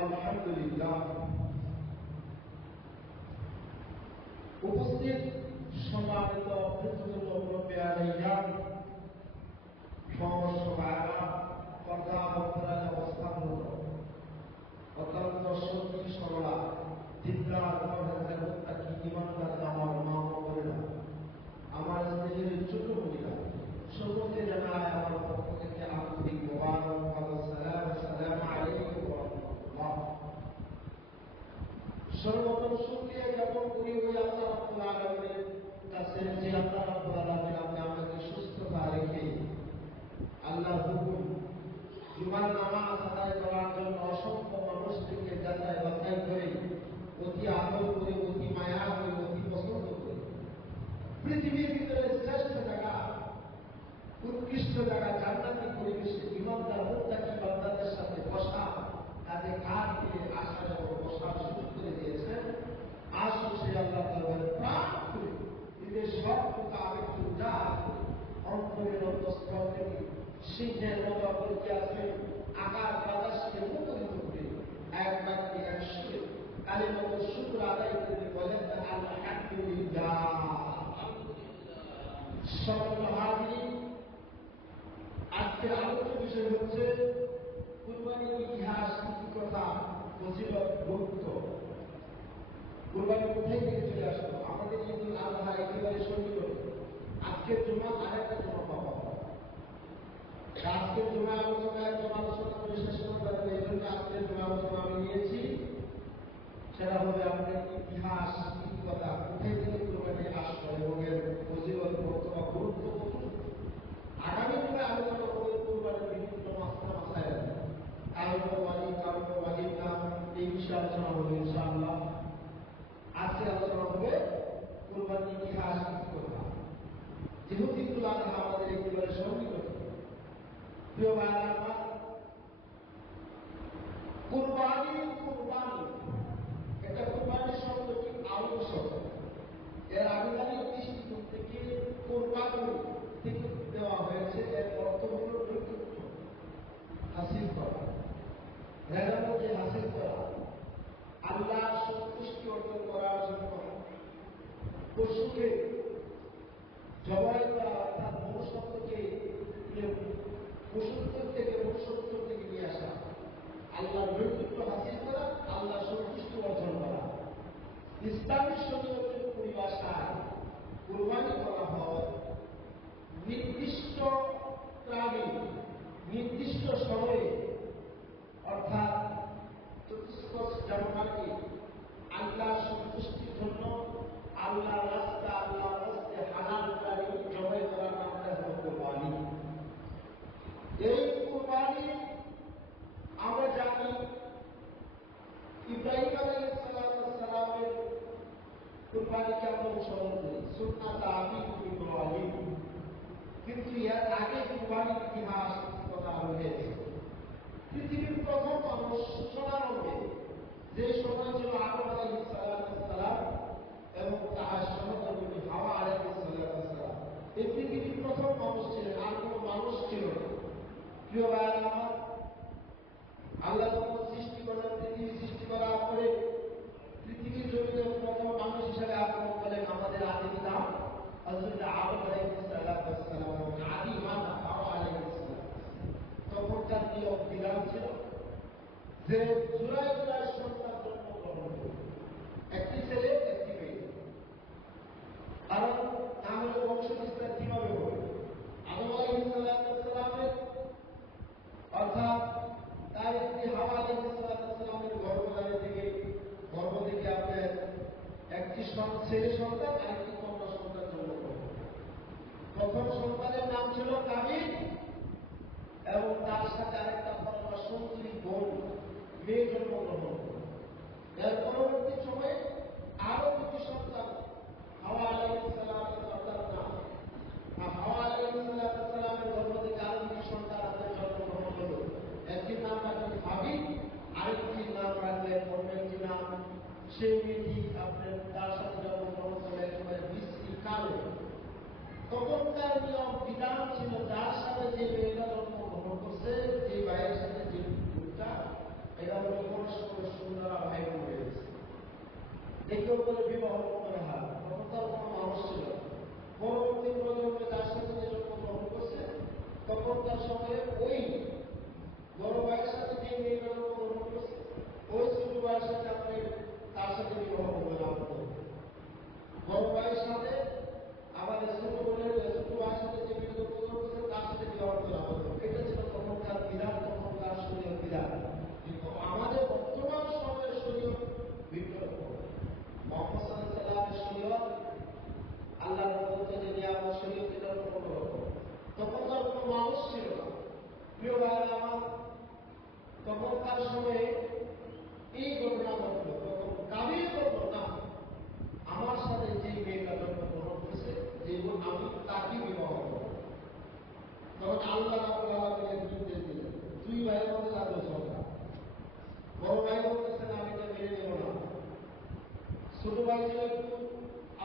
আলহামদুলিল্লাহ। উপস্থিত সম্মানিত পৃথিবীর মুরব্বিয়ান, সহসভারা, পর্দা অবস্থায় অবস্থানরত অত্যন্ত সত্যি সরলা দিনদার মুত্তাকি ঈমানদার আমার মা ও বোনেরা, আমার স্ত্রীর ছোট বোনেরা, সকলকে জানায় আমার পক্ষ থেকে আন্তরিক মোবারক সালাম। আসসালামু আলাইকুম ওয়া রাহমাতুল্লাহ। সর্বপ্রথম শুকরিয়া জ্ঞাপন করি ওই আল্লাহ রাব্বুল আলামিনের কাছে, যে আল্লাহ রাব্বুল আলামিন আমাকে সুস্থতা রেখে আল্লাহর হুকুম জুমার নামাজ আদায় করার জন্য অসংখ্য মানুষকে যাচাই বাছাই করে অতি আদর করে, অতি মায়া করে, অতি পছন্দ করে পৃথিবীর ভিতরে শ্রেষ্ঠ জায়গা, উৎকৃষ্ট জায়গা, জান্নাতি পরিবেশে ঈমানদার মুত্তাকি বান্দাদের সাথে বসা, তাদের কাজ দিয়ে আসা এবং বসার সুযোগ করে দিয়েছেন। আসুন সেই আল্লাহ তাআলার প্রাণ করে নিজের সবটুকু আবেগ উজাড় করে অন্তরের অন্তঃস্থল থেকে সিংহের মতো বলতে আসবেন আকাশ বাতাসকে মুখরিত করে একবার একশো কালের মতো শুক্র আদায় করে বলেন আলহামদুলিল্লাহ। সকল হাজির, আজকের আলোচ্য বিষয় হচ্ছে কুরবানির ইতিহাস, কথা, ফজিলত, গুরুত্ব। কুরবানি কোথায় থেকে চলে আসলো? আমাদের ঈদুল আযহা একেবারে সন্নিকট। আজকের জমা আরেকটা জমা পাওয়া, আজকের জমা আলোচনায় আলোচনা করে শেষ করতে পারবেন। এই জন্য আজকের জমা আলোচনা আমি নিয়েছি, সেটা হবে আপনার ইতিহাস, কথা, কোথায় থেকে কুরবানি আসলো এবং এর ফজিলত, বক্তব্য, গুরুত্ব কত। আগামী দিনে আলোচনা করে কুরবানির বিভিন্ন মাসলা মাসাইল, কারণ ওয়াজিব না, এই বিষয়ে আলোচনা হবে ইনশাআল্লাহ। আজকে আলোচনা হবে কুরবানির ইতিহাস, কথা। যেহেতু ঈদুল আযহা আমাদের একেবারে সন্নিকট, প্রিয় ভাইরা আমার, কুরবানি এটা কুরবানি শব্দটি আরবি শব্দ। এর আবিধানিক দৃষ্টিকোণ থেকে কুরবানি থেকে দেওয়া হয়েছে। এর অর্থ হল নৈকট্য হাসিল করা, রেজামতি হাসিল করা, আল্লাহ সন্তুষ্টি অর্জন করার জন্য পশুকে জবাই করা, অর্থাৎ মনুষ্যত্বকে পশুত্ব থেকে মনুষ্যত্ব থেকে নিয়ে আসা, আল্লাহর নৈকট্য হাসিল করা, আল্লাহ সন্তুষ্টি অর্জন করা। ইসলামী শরীয়তের পরিভাষায় কুরবানি করা হয় নির্দিষ্ট প্রাণী নির্দিষ্ট সময়ে, অর্থাৎ চতুষ্পদ যেমন আগে আল্লাহ সন্তুষ্টির জন্য আল্লাহর রাস্তে হালাল প্রাণী জবাই করার নামটা হল কুরবানি। এই কুরবানি আমরা জানি ইব্রাহিম আলাইহিস সালামের কুরবানিকে আমরা অনুসরণ করি, সুন্নাত আবিদ ইব্রাহিম। কিন্তু এর আগে কুরবানির ইতিহাস কথা রয়েছে। পৃথিবীর প্রথম মানুষ সূচনারম্ভে যে সময় ছিল আদম আলাইহিস সালাম এবং তার সহধর্মিণী হাওয়া আলাইহিস সালাম, এই পৃথিবীর প্রথম মানুষ ছিলেন, আর কোন মানুষ ছিল না। প্রিয় ভাইরা আমার, আল্লাহ যখন সৃষ্টি করেন, পৃথিবী সৃষ্টি করার পরে পৃথিবীর জমিনে প্রথম মানুষ হিসাবে আগমন করেন আমাদের আদি পিতা হযরত আদম আলাইহিস সালাম এবং আদি মাতা হাওয়া আলাইহিস সালাম। তখনকার নিয়ম বিধান ছিল যে জোড়ায় জোড়ায় সন্তান জন্মগ্রহণ করবে, একটি ছেলে একটি মেয়ে। কারণ তাহলে বংশ বিস্তার কিভাবে হবে? আদম আলাইহিস সালামের অর্থাৎ তার স্ত্রী হাওয়া আলাইহিস সালামের গর্ভ থেকে আপনার একটি ছেলে সন্তান আর একটি কন্যা সন্তান জন্মগ্রহণ। প্রথম সন্তানের নাম ছিল কাবিল এবং তার সাথে আরেকটা কন্যা সুন্দরী বোন মেয়ে জন্মগ্রহণ। এর পরবর্তী সময়ে আরো দুটি সন্তান হাওয়া আলাইহিস সালামের সন্তান নাম, হাওয়া আলাইহিস সালামের গর্ভ থেকে আরো দুটি সন্তান আপনার জন্মগ্রহণ হল। একটির নাম রাখলেন হাবিব, আরেকটির নাম রাখলেন অন্য একটি নাম। সেই মেয়েটি আপনার তার সাথে জন্মগ্রহণ করে একেবারে বিশ্রী কালো। তখনকার নিয়ম বিধান ছিল যার সাথে যে মেয়েটা জন্মগ্রহণ করছে, যে ভাইয়ের সাথে যে পুরুষটা, এটা হল পরস্পর একে অপরের বিবাহ করে হার। তখন তার কোনো মানুষ ছিল না। পরবর্তী প্রজন্মে তার সাথে যে জন্মগ্রহণ করছে তখনকার সময়ে ওই বড় ভাইয়ের সাথে যে মেয়েটা জন্মগ্রহণ করছে ওই ছোট ভাইয়ের সাথে আপনি তার সাথে বিবাহ করবেন। আপনার বড় ভাইয়ের সাথে আমাদের ছোট বোনের ছোট ভাইয়ের সাথে যে মেয়ে জন্মগ্রহণ করছে তার সাথে বিবাহ করা হবে। এটা ছিল তখনকার বিধান, তখনকার শরীয়ত বিধান। কিন্তু আমাদের বর্তমান সময়ের শরীয়ত ভিন্ন রকম। মোহাম্মদ সাল্লাল্লাহু আলাইহি ওয়াসাল্লামের শরীয়ত আল্লাহর প্রদত্ত যে নিয়ামত শরীয়ত এটা অন্যরকম। তখনকার কোনো মানুষ ছিল না। প্রিয় ভাইয়েরা আমার, তখনকার সময়ে এই ঘটনা ঘটল। তখন কাবিল বলল, না, আমার সাথে যে মেয়েটা জন্মগ্রহণ করছে যে আমি তাকে বিবাহ করব। তখন আল্লাহ রাব্বুল আলামিনের নির্দেশ দিলেন, দুই ভাইয়ের মধ্যে লাগলো ঝগড়া। বড় ভাই বলতেছে না, আমি এটা মেনে নেব না। ছোট ভাই ছিল একটু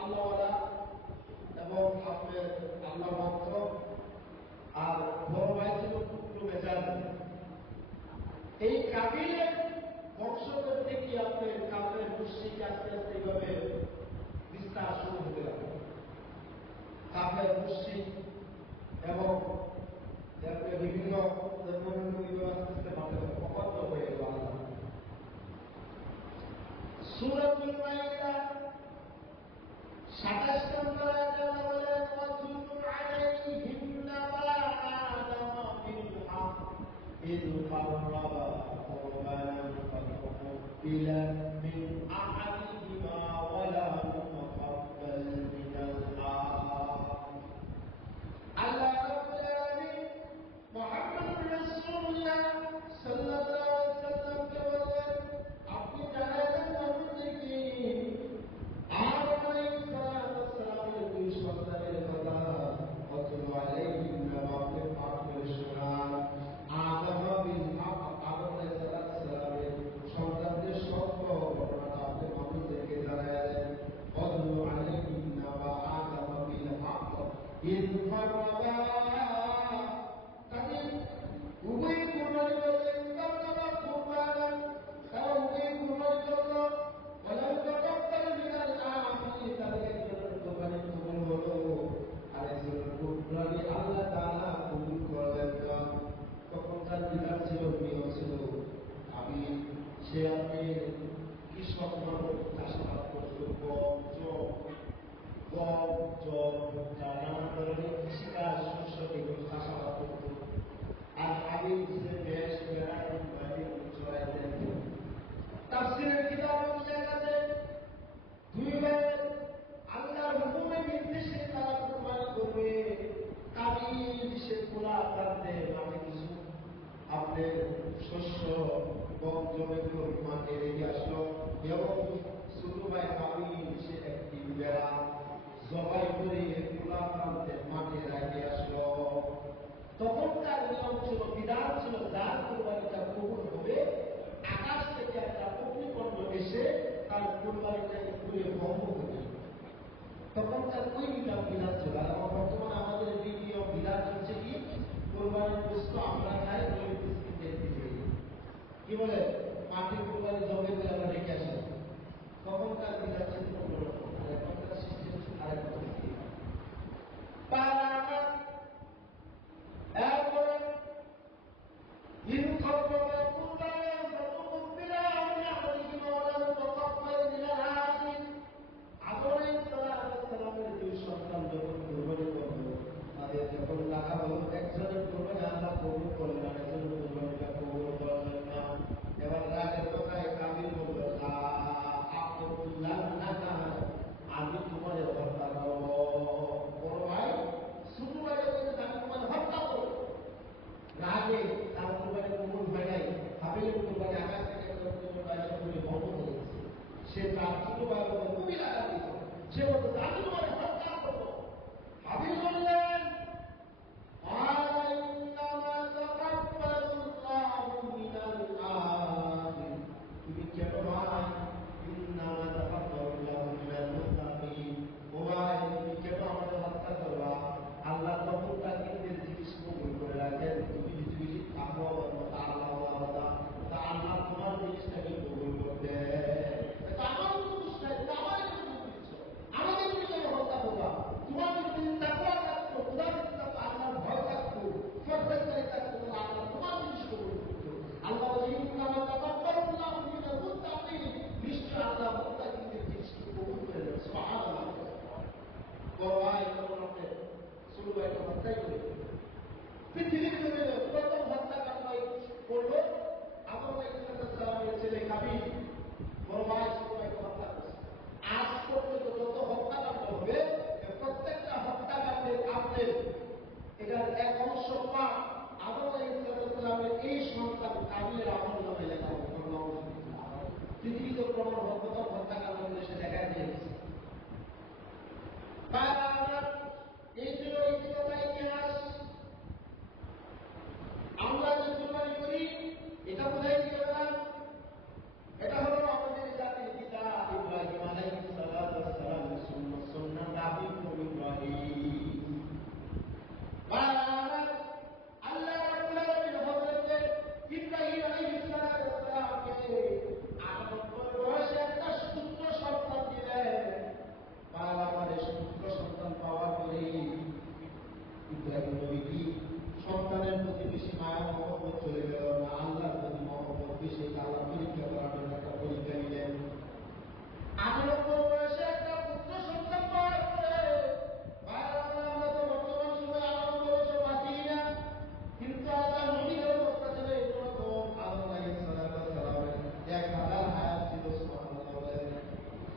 আল্লাহওয়ালা এবং আপনার আল্লাহ ভক্ত, আর বড় ভাই ছিল টুকরো মেজাজ। এই কাবিলের বংশধর থেকে আপনার কাফের মুশরিক আস্তে আস্তে এইভাবে বিস্তার শুরু হতে লাগলো। কাফের মুশরিক এবং বিভিন্ন আস্তে আস্তে অপন্ন হয়ে গেল। সূরাতুল মাইদা ২৭ নম্বর আয়াতে আল্লাহ বলেন, ওয়াতুলু আলাইহিম নাবা আদাম বিল হক ইয কাররাবা কুরবানান ফাতুকবিলা মিন আহাদিহিমা ওয়া লাম ইউতাকাব্বাল মিনাল আখর। আল্লাহ রাব্বুল আলামিন মুহাম্মদুর রাসূলুল্লাহ সাল্লাল্লাহু আলাইহি ওয়াসাল্লামকে বললেন, আপনি জানালেন মানুষদেরকে আদম আলাইহিস সালামের দুই সন্তানের কথা। ওয়াতুলু আলাইহিম নাবা পাঠ করে শোনান। আদম বিল হক, আদম আলাইহিস সালামের সন্তানদের সত্য ঘটনাটা আপনি মানুষদেরকে জানালেন। ওয়াতুলু আলাইহিম নাবা আদম বিল হক ইয কাররাবা, তাদের উভয় কুরবানি করলেন। কাররাবা কুরবানান, তারা উভয় কুরবানি করল। ওয়ালাম তাকাব্বাল মিনাল আখির, তাদের একজনের কুরবানি কবুল হলো, আরেকজনের কুরবানি আল্লাহ তাআলা কবুল করলেন না। তখনকার বিধান ছিল, নিয়ম ছিল, আমি সে আপনি কৃষক মানুষ চাষাবাদ করত, গম জল নানা ধরনের কৃষিকাজ শস্য এগুলো চাষাবাদ করত। আর আগে যে বেশ বেড়ায় চড়াইতেন। তাফসীরের কিতাব জায়গাতে দুই ভাই আল্লাহর হুকুমের নির্দেশে তারা কুরবানি করবে। কাবিল সে খোলা প্রান্তে মাঠে কিছু আপনার শস্য গম জমে মাঠে রেখে আসলো এবং ছোট ভাই কাবিল সে একটি বেড়া জবাই করে খোলা প্রান্তে মাঠে রেখে আসলো। তখনকার নিয়ম ছিল, বিধান ছিল, যার কুরবানিটা কবুল হবে আকাশ থেকে একটা অগ্নিকণ্ড এসে তার কুরবানিটাকে পুড়ে ভঙ্গ করে। তখনকার ওই বিধান ছিল। এবং বর্তমানে আমাদের দ্বিতীয় বিধান হচ্ছে কি, কুরবানির বস্তু আমরা খাই, ওই বস্তুকে দিয়ে কি বলে মাটির কুরবানি জমে করে আমরা রেখে আসি। তখনকার বিধান ছিল অন্যরকম, আর এখনকার সিস্টেম আরেকরকম। এরপরে সন্তান যখন কুরবানি করলো, তাদের যখন টাকা হলো, একজনের কুরবানি আল্লাহ কবুল করলেন, আরেকজনের কুরবানিটা কবুল করলেন না। এবার রাগের কথায় কাবিল বলল, আমি তোমার হত্যা করব। বড় ভাই ছোট ভাইয়ের কাছে আমি তোমার হত্যা করব। রাগে তার কুরবানি কবুল হয় নাই,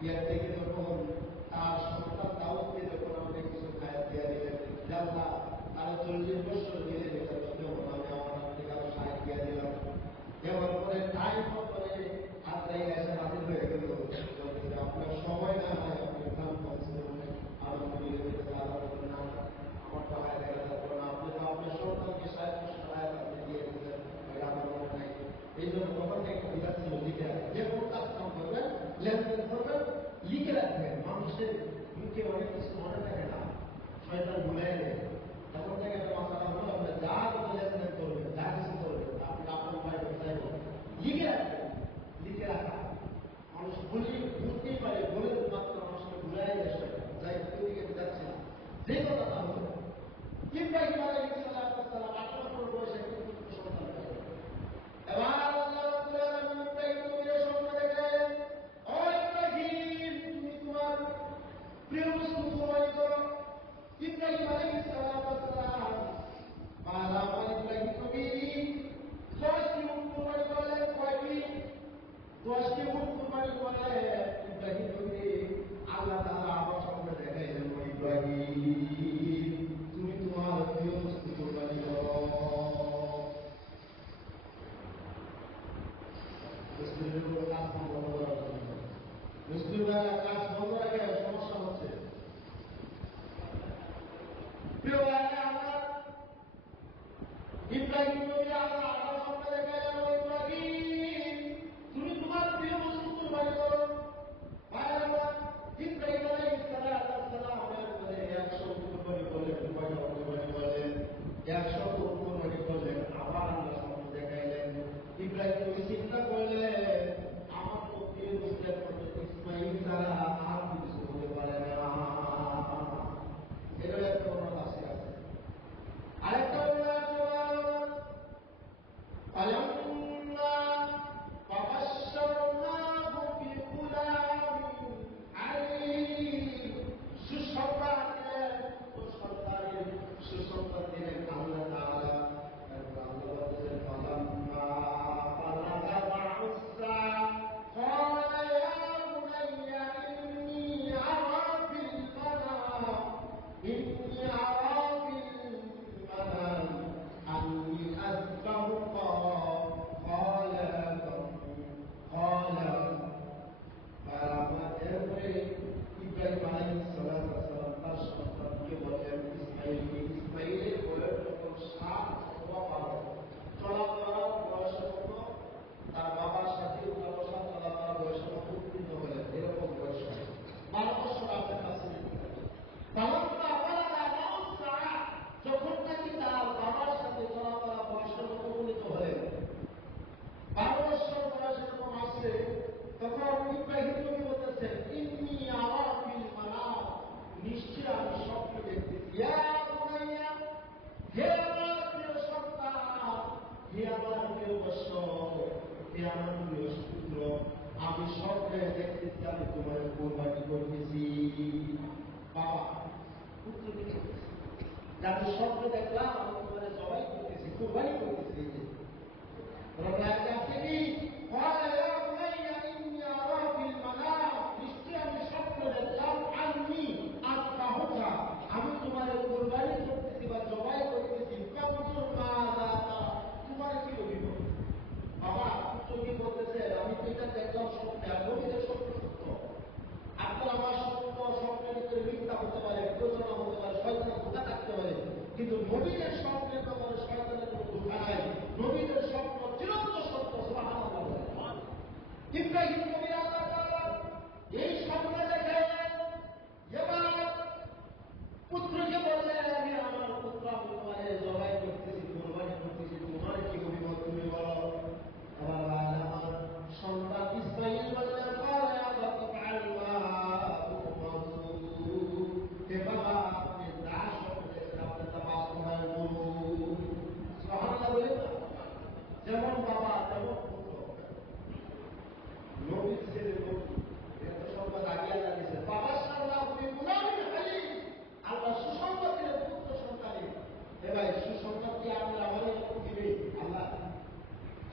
দুনিয়া থেকে যখন তার সন্তান দাউদকে যখন আমাকে কিছু খায় দিয়ে দিলেন, আল্লাহ তারা 40 বছর দিলে যেটা যেমন আমি আমার হাত থেকে আরো 60 দিয়ে দিলাম। দেওয়ার পরে টাইম পরে হাত রেখে এসে হাজির হয়ে গেল। আপনার সময় না হয় আপনি কাম করছেন, আরো মিলে যেতে আলাদা না, আমার তো হায় দেখা যাবে না। আপনি তো আপনার সন্তানকে 60 বছর হায়াত আপনি দিয়ে দিচ্ছেন, এটা আমার মনে নাই। এই জন্য তখন একটা বিরাট ছিল লিখে রাখবেন, যে কোন কাজ কাম করবেন, লেনদেন করবেন, লিখে রাখবেন। মানুষের মুখে অনেক কিছু মনে থাকে না, শয়তান ভুলে দেয়। তখন থেকে একটা মাথা হলো, আপনি যা কোনো লেনদেন করবেন, যা কিছু করবেন, আপনি আপনার উপায় ব্যবসায় করবেন, লিখে রাখবেন। লিখে রাখা মানুষ বুঝতেই পারে, বলে মাত্র মানুষকে ভুলাই দেয়। যাই দিকে যাচ্ছে না, যে কথাটা হলো ইব্রাহিম আলাইহিস সালাম 18 বছর বয়সে পুত্র সন্তান পেলেন। এবার আল্লাহ রাব্বুল আলামিন ইব্রাহিম নবীর সামনে দেখালেন, ও ইব্রাহিম, তুমি তোমার প্রিয় বস্তু কুরবানি করো। ইব্রাহিম আলাইহিস সালাম আমার ইব্রাহিম নবী 10টি উট কুরবানি করলেন। কয়টি? 10টি উট কুরবানি করলেন। ইব্রাহিম নবী আল্লাহ তাআলা আমার সামনে দেখাইলেন, ও ইব্রাহিম, তুমি তোমার প্রিয় বস্তু কুরবানি করো। মুসলিমদের কাজ বন্ধ করার জন্য, মুসলিমরা কাজ বন্ধ রাখে সমস্যা হচ্ছে। প্রিয় ভাইরা, আমরা ইব্রাহিম নবী আল্লাহ আমার সামনে দেখাইলেন, ও ইব্রাহিম, তুমি তোমার প্রিয় বস্তু কুরবানি করো। ভাইরা, ইব্রাহিম আলাইহিস সালামের মধ্যে 100 কুরবানি করলেন, কয়টা কুরবানি করলেন? 100 কুরবানি করলেন। আবার আল্লাহ সামনে দেখাইলেন। ইব্রাহিম নবী চিন্তা করলেন, আমার তো প্রিয় বস্তুর মধ্যে ইসমাইল ছাড়া আর কিছু হতে পারে না। এটার একটা অন্য কাছে আছে। আরেকটা অন্য আছে, সুসংবাদ দিলেন আল্লাহ তাআলা। ইব্রাহিম আলাইহিস সালাম তার সন্তানকে বললেন ইসমাইলকে। ইসমাইলের বয়স যখন 7 অথবা 12, চলাফেরার বয়স কত, তার বাবার সাথে উঠা বসা চলাফেরা বয়স উত্তীর্ণ হলেন, এরকম বয়স 12 বছর আপনার কাছে যখন নাকি তার বাবার সাথে চলাফেরা বয়সের উপনীত হলেন, 12 বছর বয়স যখন আসছে, তখন ইব্রাহিম নবী বলতেছেন, ইন্নী আরা ফিল মানাম, নিশ্চয় আমি স্বপ্ন দেখতেছি। ইয়া বুনাইয়া, হে আমার প্রিয় সন্তান, হে আমার প্রিয় বৎস, হে আমার প্রিয় পুত্র, আমি স্বপ্নে দেখতেছি আমি তোমার কুরবানি করতেছি। বাবা পুত্রকে দেখতেছি, আমি স্বপ্নে দেখলাম আমি তোমার জবাই করতেছি, কুরবানি করতেছি। আছে কি নিশ্চয় আমি স্বপ্ন দেখলাম, আমি তোমার কোরবানি করতেছি বা জবাই করতেছি। তোমার কি অভিযোগ? বাবা পুত্র কি বলতেছে, আমি তো এটা দেখলাম স্বপ্নে, আর নবীদের স্বপ্ন সত্য। আপনার আমার স্বপ্নের ভিতরে মিথ্যা হতে পারে, প্রচনা হতে পারে, শয়তানের ধোঁকা থাকতে পারে, কিন্তু নবীদের স্বপ্নের ব্যাপারে শয়তানের কোনো ধোঁকা নাই। নবীদের স্বপ্ন চিরন্তন সত্য। সুবহানাল্লাহ। ইব্রাহিম নবী আল্লাহ তাআলা এই স্বপ্নে দেখাইলেন। এবার পুত্রকে বললেন, আমি আমার পুত্র, আমি তোমার জবাই করতেছি, কোরবানি করতেছি, তোমার কি অভিমত তুমি বলো। আমার সন্তান ইসমাইল বললেন, বাবা আপনি যা স্বপ্ন দেখছেন আপনি তা বাস্তবায়ন করুন। সুবহানাল্লাহ বলে না, যেমন বাবা তেমন পুত্র। নবীর ছেলে নবী, এত সংবাদ আগে আল্লাহ দিয়েছেন। বাবার সামনে আপনি গুলামের হালিম, আল্লাহ সুসংবাদ দিলেন পুত্র সন্তানে। এবার সুসংবাদ কি আপনার আমাদের দিবে আল্লাহ?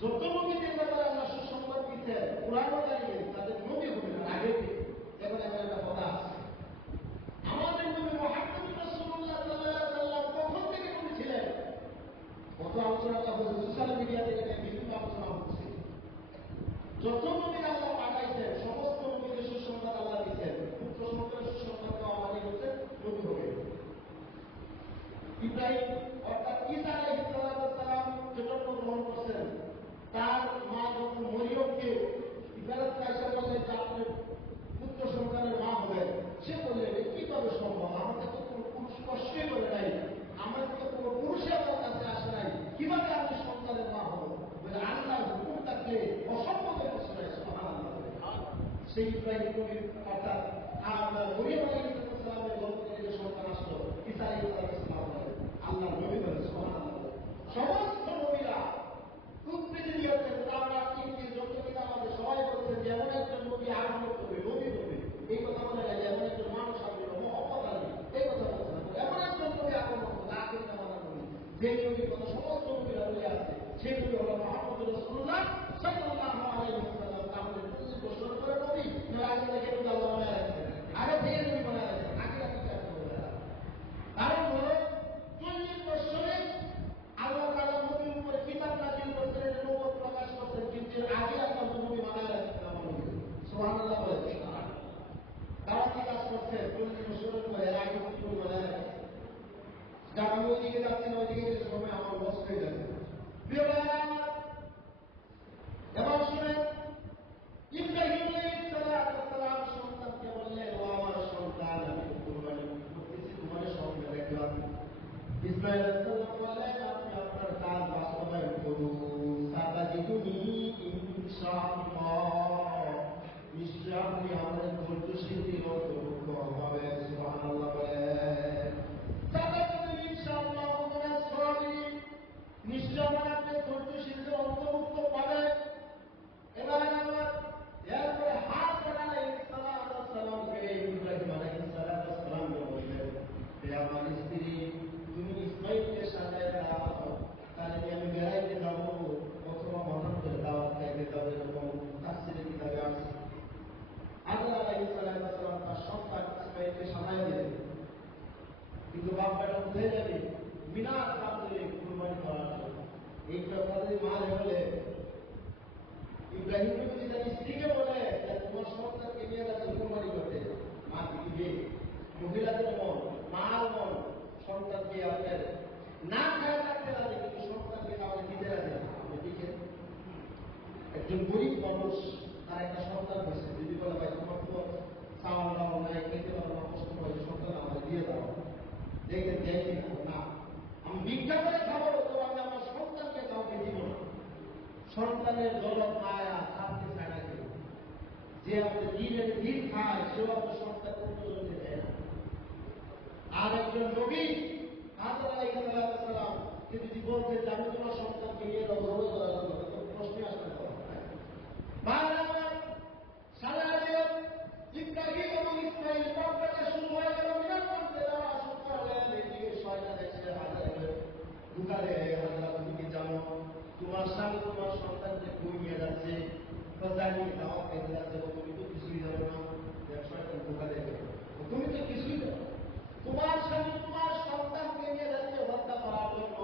যত নবীদের ব্যাপারে আল্লাহ সুসংবাদ দিচ্ছেন, কোরআনও জানিয়ে তাদের নবী হবেন আগে। এখন এমন একটা কথা আছে, আমাদের নবী মুহাম্মদ রাসূলুল্লাহ সাল্লাল্লাহু আলাইহি ওয়াসাল্লাম কখন থেকে নবী ছিলেন? কত আলোচনা করব, সোশ্যাল মিডিয়া থেকে বিভিন্ন আলোচনা হচ্ছে। যত নবী আল্লাহ পাঠাইছেন সমস্ত নবীকে সুসংবাদ আল্লাহ দিচ্ছেন। পুত্র সন্তানের সুসংবাদ দেওয়া মানে হচ্ছে নবী হবে। ইব্রাহিম অর্থাৎ ঈসা আলাইহিস সালাম যে জন্মগ্রহণ করছেন, তার মা যখন মরিয়মকে ইবাদত কায়সা বললেন যে আপনি পুত্র সন্তানের মা হবেন, সে বললেন কিভাবে সম্ভব, আমাকে তো কোনো পুরুষ স্পর্শই করে নাই, আমাকে তো কোনো পুরুষে আমার কাছে আসে নাই, কিভাবে আমি সন্তানের মা হব? বলে আল্লাহর হুকুম থাকলে অসম্ভব কিছু নাই। সুবহানাল্লাহ। সেই ইব্রাহিম নবীর অর্থাৎ মরিয়ম আলাইহিস সালামের গর্ভ থেকে যে সন্তান আসলো ঈসা আলাইহিস সালাম আল্লাহ নবী বলে। সুবহানাল্লাহ। সমস্ত নবীরা উৎপীড়িত হয়েছেন, তারা ইংলিশ যত কিনা আমাদের সবাই বলছেন যে এমন একজন নবী আগমন করবে, নবী করবে, এই কথা বলে না, এমন একজন মানুষ আসবে মুহাম্মদ আলী, এই কথা বলছে না, এমন একজন নবী আগমন করবে, আগে আমাদের নবী, যে নবীর কথা সমস্ত নবীরা বলে আছে, সেই নবী হল মুহাম্মদ রাসূলুল্লাহ সাল্লাল্লাহু আলাইহি ওয়াসাল্লাম। তাহলে 40 বছর পরে নবী না, আগে থেকে আল্লাহ বানায় রাখছেন, আগে থেকে নবী বানায় রাখছেন, আগে রাখতে কারণ হলো 40 বছরে আল্লাহ তাআলা নবীর উপরে কিতাব নাযিল করতেন, নবুয়ত প্রকাশ করতেন, কিন্তু আগে আল্লাহ নবী বানায় রাখছেন আমার নবী। সুবহানাল্লাহ বলে। তারা কি কাজ করছে? 40 বছরের পরে আগে নবী বানায় রাখছেন। আমি ওইদিকে যাচ্ছি না, ওইদিকে যে সময় আমার লস হয়ে যাবে। প্রিয় ভাইরা আমার, এবার শুনেন, ইব্রাহিম আলাইহিস সালাম সন্তানকে বললেন, ও আমার সন্তান, আমি কুরবানি করতেছি, তোমার সঙ্গে দেখলাম। ইসমাঈল আলাইহিস সালাম বললেন, আপনি আপনার কাজ বাস্তবায়ন করুন, সাতাজিদুনি ইনশাআল্লাহ, নিশ্চয় আপনি আমাদের ধৈর্যশীলদের অন্তর্ভুক্ত হবেন। সুবহানাল্লাহ বলেন। সাতাজিদুনি ইনশাআল্লাহ মিনাস সাবিরিন, নিশ্চয় আমার আপনি ধৈর্যশীলদের অন্তর্ভুক্ত পাবেন। এবার আমার এরপরে হাত বাড়ালে সালামকে ইব্রাহিম আলাইহিস সালামকে বললেন, হে আমার স্ত্রী, তুমি ইসমাঈলকে সাজায় দাও, তাহলে আমি বেড়াইতে যাবো অথবা মহানদের দাওয়াত খাইতে যাবো, এরকম তাফসীরে কিতাবে আছে। আদম আলাইহিস সালাম তার সন্তান ইসমাঈলকে সাজায় দিলেন, কিন্তু বাপ্পাটা কোথায় যাবে? মিনার প্রান্তরে কুরবানি করার জন্য। এই ব্যাপারে মা বলে, ইব্রাহিম নবী তার স্ত্রীকে বলে, তোমার সন্তানকে নিয়ে যাচ্ছে কুরবানি করতে। মা দিবে, মহিলাদের মন, মার মন সন্তানকে আমাদের না খায় রাখতে রাখে, কিন্তু সন্তানকে আমাদের দিতে রাখে। এদিকে একজন গরিব মানুষ, তার একটা সন্তান হয়েছে, যদি বলে ভাই তোমার তো চাওয়া দাওয়া নাই, খেতে পারো না, কষ্ট হয়েছে, সন্তান আমাদের দিয়ে দাও, দেখে দেখি না, আমি ভিক্ষা করে খাবো, তো আমি আমার সন্তানকে কাউকে দিব না। সন্তানের জলক মায়া থাকতে চায় না কেউ, যে আমাদের দিনের দিন খায় সেও আপনার সন্তান অন্যজনকে দেয় না। আর একজন নবী আদম আলাইহিস সালাম যদি বলতেন যে আমি তোমার সন্তানকে নিয়ে যাবো, প্রশ্নে আসতে পারবো সারা ইব্রাহিম এবং ইসমাঈল পর্বটা শুরু হয়ে গেল। মিনার মধ্যে তারা শুরু করলেন, এইদিকে শয়তান এসে হাজারে ঢুকালে, হাজারা তুমি কি জানো তোমার স্বামী তোমার সন্তানকে কই নিয়ে যাচ্ছে, জানি দাওয়া খেতে যাচ্ছে, তুমি তো কিছুই জানো না, শয়তান ঢুকা দেবে, তুমি তো কিছুই জানো, তোমার স্বামী তোমার সন্তানকে নিয়ে যাচ্ছে হত্যা করার জন্য।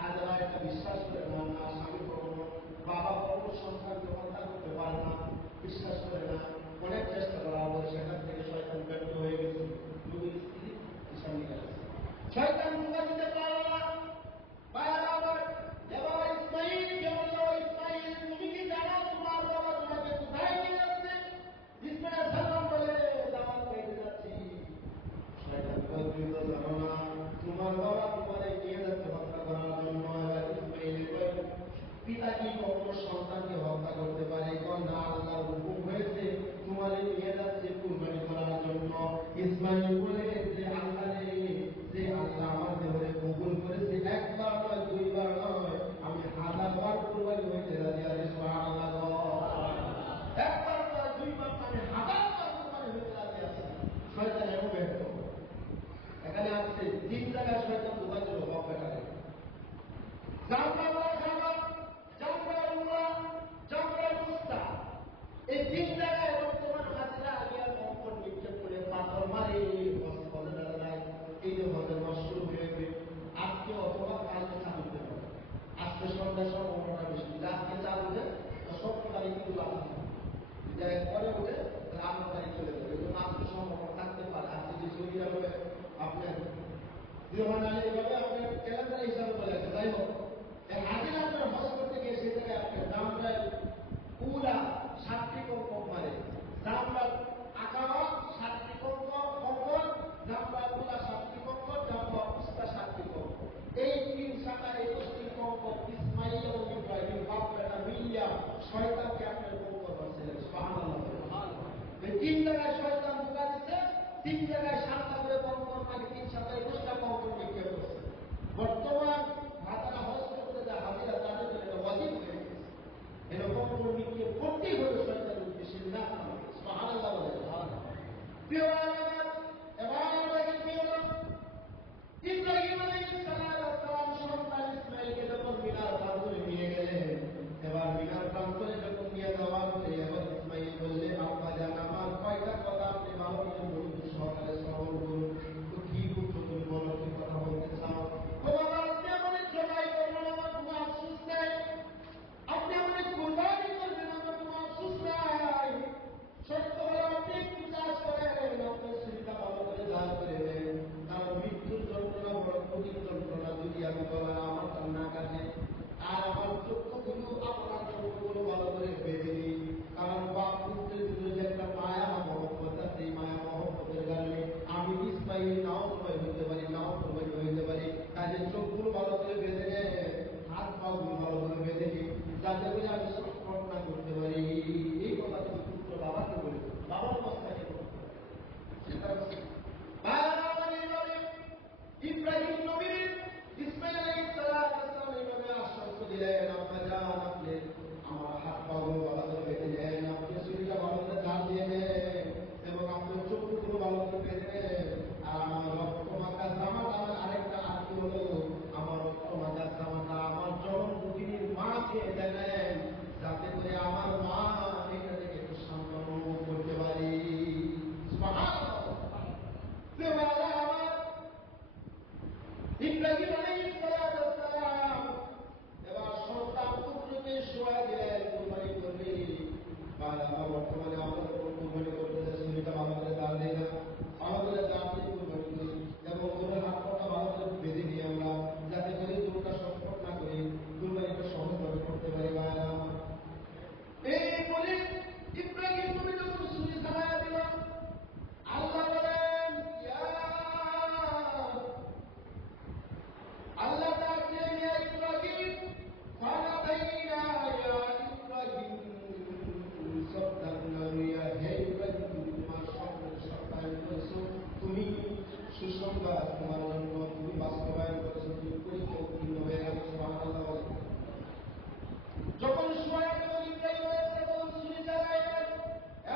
হাজারা একটা বিশ্বাস করে না, না স্বামী কখনো, বাবা কখনো সন্তানকে হত্যা করতে পারে না, বিশ্বাস করে না, অনেক চেষ্টা করার পরে সেখান থেকে শয়তান ব্যর্থ হয়ে গেছে। নবীর স্ত্রী স্বামী গেছে, শয়তান ঢুকা দিতে পারল না। এবার ইসমাঈলকে বলল, ইসমাঈল তুমি কি জানো তোমার বাবা তোমাকে কোথায় নিয়ে যাচ্ছে? ইসমাঈল সালাম বলে, দাওয়াত খাইতে যাচ্ছি। শয়তান বলে, তুমি তো জানো না তোমার বাবা তোমাদের নিয়ে যাচ্ছে হত্যা করার জন্য। এবার ইসমাঈল বলে, পিতা কি কখনো সন্তানকে হত্যা করতে পারে? না, আল্লাহর হুকুম হয়েছে তোমাদের নিয়ে যাচ্ছে কুরবানি করার জন্য। ইসমাঈল বলে, যে আল্লাহ যে আল্লাহ আমার দেহরে কবুল করেছে, একবার নয় দুইবার নয়, আমি 1000বার কুরবানি হইতে রাজি আছি। সুবহানাল্লাহ। একবার নয় দুইবার নয়, 1000বার কুরবানি হইতে রাজি আছি। শয়তান এমন ব্যর্থ, এখানে আসছে 3 জায়গায় শয়তান ঢোকা ছিল হক ব্যাটারে, এই 3 জায়গায় বর্তমান হাজিরা পরে উঠে রান্না বাড়ি চলে যাবে, এগুলো আত্মসম্পর্ক থাকতে পারে। আর যদি সৌদি আরবে আপনার এইভাবে আপনার ক্যালেন্ডার হিসাবে বলে আছে। যাই হোক, হাজির আপনার হজ করতে গিয়ে সে জায়গায় আপনার জামরায় পুরা 7টি কঙ্কর মারে, জামরাত আকাওয়া 7টি কঙ্কর, জামরায় পুরা 7টি কঙ্কর, জামরা উস্তা 7টি কঙ্কর। এই 3 শাখা 21টি কঙ্কর ইসমাইল ও ইব্রাহিম বাপ বেটা মিলিয়া শয়তানকে আপনার কঙ্কর করছিলেন। সুবহানাল্লাহ। এই 3 জায়গায় শয়তান ঢুকা দিচ্ছে, 3 জায়গায় 7টা করে কঙ্কর মানে 3 শাখা 21টা কঙ্কর নিক্ষেপ করছে। বর্তমান ভাতারা হজ করতে যায় হাজিরা, তাদের জন্য এটা ওয়াজিব হয়ে গেছে। এরকম কোনো নিক্ষেপ করতেই হবে শয়তানের উদ্দেশ্যে না। সুবহানাল্লাহ বলে। প্রিয় আমার এবার দেখেন কি হলো, ইব্রাহিম আলাইহিস সালাম সন্তান ইসমাইলকে যখন মিনার প্রান্তরে নিয়ে গেলেন, এবার মিনার প্রান্তরে যখন নিয়ে যাওয়ার পরে এবার ইসমাইল বললেন, আব্বা জান আমার কয়টা কথা আপনি ভালো করে মনোযোগ সহকারে শ্রবণ করুন। তো কি বুঝছো তুমি, বলো কি কথা বলতে চাও? ও বাবা, আপনি আমাদের জবাই করবেন, আমার কোনো আফসোস নেই। আপনি আমাদের কুরবানি করবেন, আমার কোনো আফসোস নাই। সত্য হলে আপনি একটু কাজ করেন, আপনার শরীরটা ভালো করে দান করে দেন। কারণ মৃত্যুর যন্ত্রণা বড় কঠিন যন্ত্রণা, যদি আমি বলা আমার তার না কাটে। আর আমার চক্ষুগুলো আপনার চক্ষুগুলো ভালো করে বেঁধে নিই। কারণ বাপ পুত্রের ভিতরে যে একটা মায়া মহব্বত আছে, এই মায়া মহব্বতের কারণে আমি ইসমাইল নাও প্রবাহিত হইতে পারি, নাও প্রবাহিত হইতে পারি। কাজে চোখগুলো ভালো করে বেঁধে নেয়, হাত পাগুলো ভালো করে বেঁধে নিই, যাতে করে আমি সংস্করণ না করতে পারি। এই কথা তুমি পুত্র বাবাকে বলি, বাবার অবস্থাকে ইব্রাহিম নবীর ইসমাইল আলাইহিস সালাম এইভাবে আশ্বস্ত দিলেন, আব্বা জান আপনি আমার হাত পাগুলো ভালো করে বেঁধে নেন, আপনি শরীরটা ভালো করে ধার দিয়ে নেন এবং আপনার চোখগুলো ভালো করে বেঁধে নেন। আর আমার রক্ত মাখা জামাটা, আরেকটা আত্মী হলো আমার রক্ত মাখা জামাটা আমার জন্মভূমির মাকে দেন, যাতে করে আমার মা এটা থেকে একটু সান্ত্বনা করতে পারি। ইব্রাহিম আলাইহিস সালাম এবার সন্তান পুত্রকে শোয়া দিলেন, কুরবানি করবে। বর্তমানে আমাদের কুরবানি করতে শরীরটা ভালো করে দান দেয় না, আমাদের দান দিয়ে কুরবানি করি। যেমন দূরের হাত পাটা ভালো করে বেঁধে নিই আমরা, যাতে করে দূরটা সংকট না করি, কুরবানিটা সহজভাবে করতে পারি। এই বলে ইব্রাহিম নবী যখন ছুরি চালায়া দিলাম, আল্লাহ বলেন আল্লাহ ডাকলেন ইয়া ইব্রাহিম, ফানাদাইনা ইয়া ইব্রাহিম সাদদাকনা ইয়া হে ইব্রাহিম, তুমি তোমার স্বপ্নের সত্যায়ন করেছো, তুমি সুসংবাদ তোমার জন্য তুমি বাস্তবায়ন করেছো, তুমি পরিপূর্ণ হয়ে গেছো। সুবহানাল্লাহ। যখন শোয়া গেল ইব্রাহিম আলাইহিস সালাম ছুরি চালাইলেন,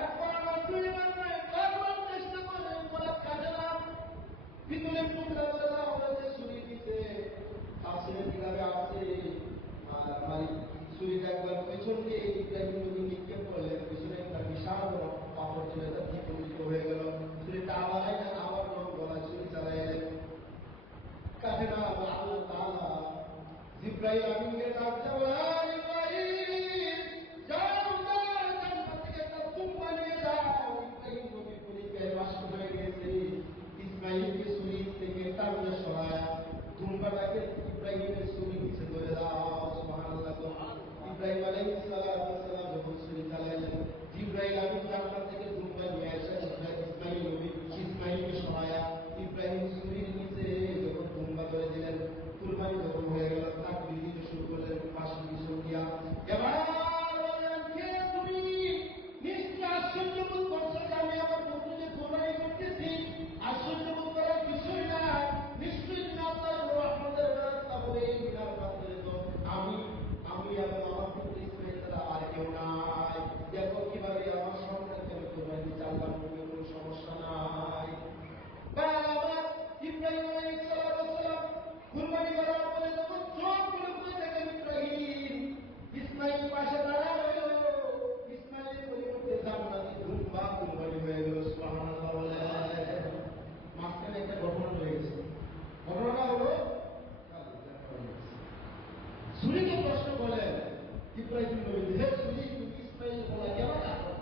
একবার না দুইবার নয়, বারবার চেষ্টা করলেন, বলা কাজে না, ভিতরে টুকরা করে দেওয়া হয়েছে ছুরি দিতে, কাছে কিভাবে আছে। আর ছুরিটা একবার পেছন দিয়ে ইব্রাহিম নবী নিক্ষেপ করলেন, পিছনে একটা বিশাল পাথর ছিল, এটা দ্বিখণ্ডিত হয়ে গেল। ছুরিটা আবার আবার গলায় ছুরি চালাইলেন, কাছে না। আল্লাহ তাআলা জিবরাইল আমিনকে ডাক দেওয়া, ইব্রাহিম যাও জান্নাত থেকে একটা তুফা নিয়ে যাও। ইব্রাহিম নবী পরীক্ষায় পাশ হয়ে গেছে। ইসমাইলকে ছুরি থেকে টানতে সরায়, তুফাটাকে ইব্রাহিমের ছুরি নিচে ধরে দাও। সুবহানাল্লাহ। ইব্রাহিম আলাইহিস সালাম যখন ছুরি চালাইলেন, জিবরাইল আমিন জান্নাত থেকে তুফা নিয়ে আসে ইসমাইলকে সরায়। ইব্রাহিম ছুরির নিচে যখন তুফা ধরে দিলেন, কুরবানি যখন হয়ে গেল, তাকবীর দিতে শুরু করলেন পাশে পিছন দিয়া। এবার বললেন, কে তুমি? নিশ্চয় আশ্চর্যবোধ করছো যে আমি আমার পুত্রকে কুরবানি করতেছি। আশ্চর্যবোধ করার কিছুই না, নিশ্চয়ই তুমি আল্লাহর রহমতের ব্যবস্থা হবে। এই মিনার প্রান্তরে তো আমি এবং আমার পুত্র ইসমাইল ছাড়া আর কেউ নাই। দেখো কিভাবে আমার সন্তানকে আমি কুরবানি দিতে আল্লাহর মুখে কোনো সমস্যা নাই। ইব্রাহিম আলাইহিস সালাম কুরবানি করার পরে যখন চোখ খুলে দেখেন ইব্রাহিম, ইসমাইল পাশে দাঁড়া রইল, ইসমাইলের পরিবর্তে জান্নাতি দুম্বা কুরবানি হয়ে গেল। সুবহানাল্লাহ বলে। মাঝখানে একটা ঘটনা হয়ে গেছে। ঘটনাটা হলো, ছুরিকে প্রশ্ন করলেন ইব্রাহিম নবী, হে ছুরি, তুমি ইসমাইল বলা কেন রাখো?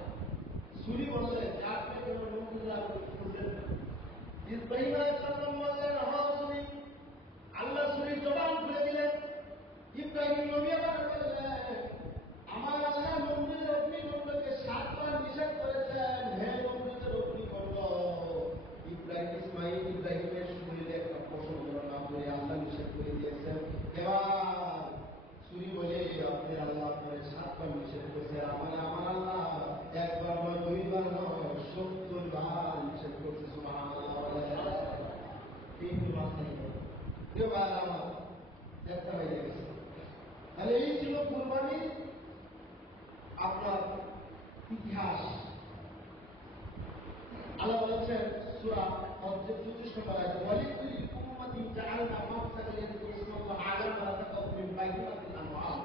সূরা 34 নম্বর আয়াত ওয়ালিকুল্লি উম্মাতিন জাআলনা মানসাকা ইয়াযকুরুল্লাহ আলামা রাযাকাহুম মিন বাইনাতিল আনআম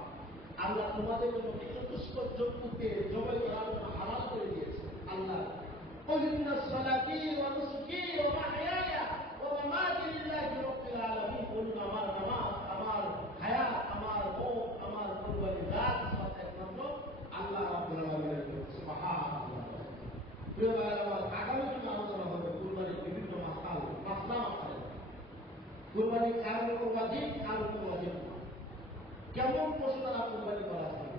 আল্লাহ তোমাদের জন্য চতুষ্প জন্তুকে জবাই করার জন্য হালাল করে দিয়েছে আল্লাহ قل إن صلاتي ونسكي ومحياي ومماتي لله رب العالمين বলুন আমার নামাজ আমার হায়াত আমার মওত আমার কুরবানি রাত সব একমাত্র আল্লাহ রাব্বুল আলামিনের জন্য সুবহানাল্লাহ। প্রিয় ভাইরা আমার আগামী দিনে আলোচনা হবে কুরবানির বিভিন্ন মাসলা কুরবানি কার উপর ওয়াজিব কার উপর ওয়াজিব কেমন পশু দ্বারা কুরবানি করা হয়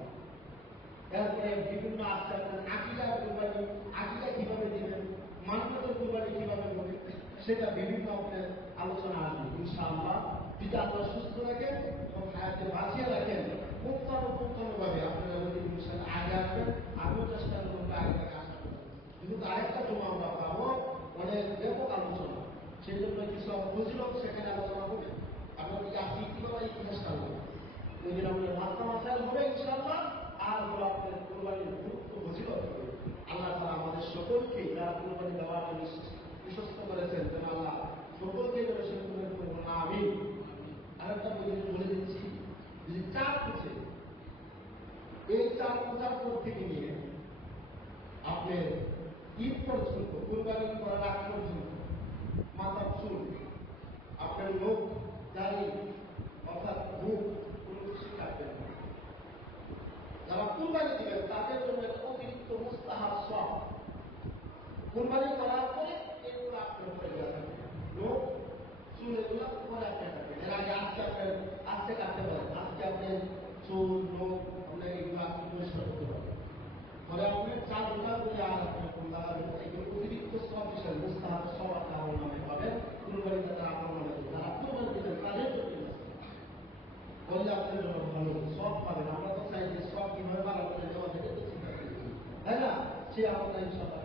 এরপরে বিভিন্ন আচার আকিদা কুরবানি আকিদা কিভাবে দিবেন মানবত কুরবানি কিভাবে করবেন সেটা বিভিন্ন আপনার আলোচনা আসবে ইনশাআল্লাহ। যদি আল্লাহ সুস্থ রাখেন এবং হায়াতে বাঁচিয়ে রাখেন পুঙ্খানুপুঙ্খানুভাবে আপনারা যদি ইনশাআল্লাহ আগে আসবেন আমিও চেষ্টা করবো আগে থেকে আসা কিন্তু আরেকটা জমা আমরা পাবো অনেক ব্যাপক আলোচনা সেই জন্য কিছু ফজিলত সেখানে আলোচনা হবে আপনার যদি আসি কিভাবে ইতিহাসটা হবে ওই দিন আমাদের মাত্রা মাসাইল হবে ইনশাআল্লাহ আর হলো আপনাদের কুরবানির গুরুত্ব ফজিলত হবে। আল্লাহ তাআলা আমাদের সকলকে যারা কুরবানি দেওয়ার জন্য বিশ্বস্ত করেছেন যেন আল্লাহ সকলকে যেন সে কুরবানি করবো না আমিন। আরেকটা বলে দিচ্ছি যদি চার পুছে এই চার পূজার পর থেকে নিয়ে আপনি ঈদ পর্যন্ত কুরবানি করার আগ পর্যন্ত মাথার চুল আপনার লোক দাড়ি অর্থাৎ মুখ কোনো কিছু কাটবেন না। যারা কুরবানি দিবেন তাদের জন্য অতিরিক্ত মুস্তাহাব সওয়াব কুরবানি করার পরে এগুলো আপনার উপরে দেওয়া থাকবে লোক চুল এগুলো উপরে আপনি কাটবেন এর আগে আজকে কাটতে পারেন আজকে আপনি চুল লোক আপনার এগুলো আপনি পরিষ্কার করতে পারেন পরে আপনি চার দোকান করে আর আপনার ফুল লাগাবেন এগুলো অতিরিক্ত সব বিষয় মুস্তাহাব সব আপনার নামে পাবেন কুরবানিতে তারা আপনার নামে যারা কুরবানি দিবেন তাদের জন্য বললে আপনার জন্য ভালো সব পাবেন। আমরা তো চাই যে সব কিভাবে বাড়ানো দেওয়া থেকে তো চিন্তা করি তাই না সে আমাদের ইনশাআল্লাহ